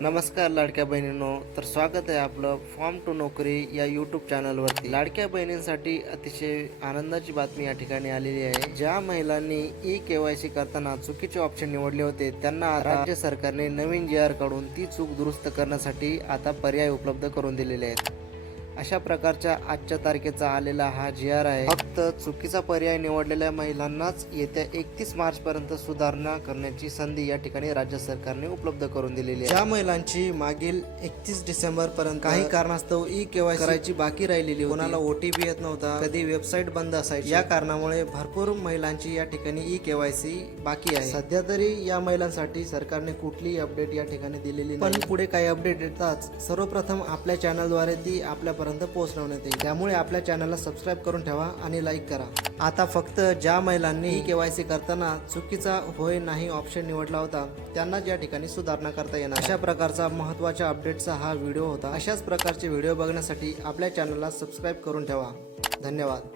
नमस्कार लाडक्या बहिणींनो, तर स्वागत आहे आपलं फॉर्म टू नोकरी या यूट्यूब चॅनलवरती। लाडक्या बहिणींसाठी अतिशय आनंदाची बातमी या ठिकाणी आलेली आहे। ज्या महिलांनी KYC करताना चुकीचे ऑप्शन निवडले होते त्यांना राज्य सरकारने नवीन GR कडून ती चूक दुरुस्त करण्यासाठी आता पर्याय उपलब्ध करून दिलेले आहेत। अशा प्रकारच्या आजच्या तारखेचा आलेला हा GR आहे। फक्त चुकीचा पर्याय निवडलेल्या महिलांनाच येत्या 31 मार्च पर्यंत सुधारणा करण्याची संधी या ठिकाणी राज्य सरकारने उपलब्ध करून दिलेली आहे। ज्या महिलांची मागील 31 डिसेंबर पर्यंत काही कारणास्तव KYC करायची बाकी राहिलेली, कोणाला OTP येत नव्हता, कधी वेबसाईट बंद असायची, या कारणामुळे भरपूर महिलांची या ठिकाणी KYC बाकी आहे। सध्या तरी या महिलांसाठी सरकारने कुठलीही अपडेट या ठिकाणी दिलेली नाही, पण पुढे काही अपडेट येतात सर्वप्रथम आपल्या चॅनलद्वारे ती आपल्यापर्यंत पोहोचवण्यात येईल। त्यामुळे आपल्या चॅनलला सबस्क्राईब करून ठेवा आणि लाईक करा। आता फक्त ज्या महिलांनी KYC करताना चुकीचा होय नाही ऑप्शन निवडला होता त्यांनाच या ठिकाणी सुधारणा करता येणार। अशा प्रकारचा महत्त्वाच्या अपडेटचा हा व्हिडिओ होता। अशाच प्रकारचे व्हिडिओ बघण्यासाठी आपल्या चॅनलला सबस्क्राईब करून ठेवा। धन्यवाद।